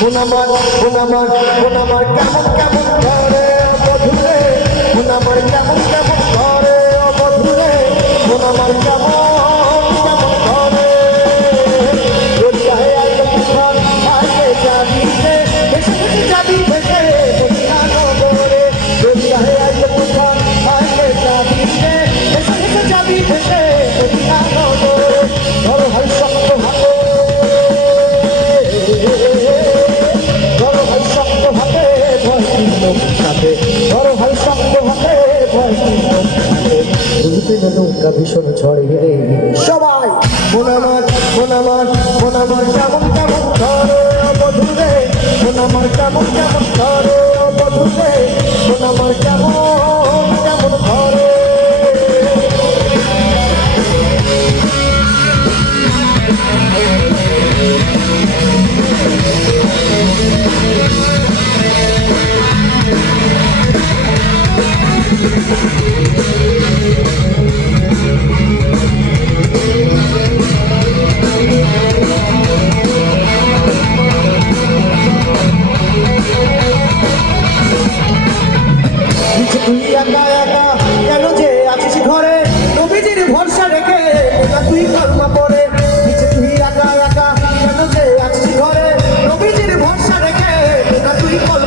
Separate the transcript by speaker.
Speaker 1: আমার মন আমার মন আমার, কেমন কেমন করে বধুরে মন আমার, কেমন কেমন করে বধুরে মন আমার, কেমন কেমন নৌকা ভীষণ ঝড়ে রে সবাই মন আমার মন কেমন কেমন ধরে বধুরে আমার কেমন কেমন ধরে তুই একা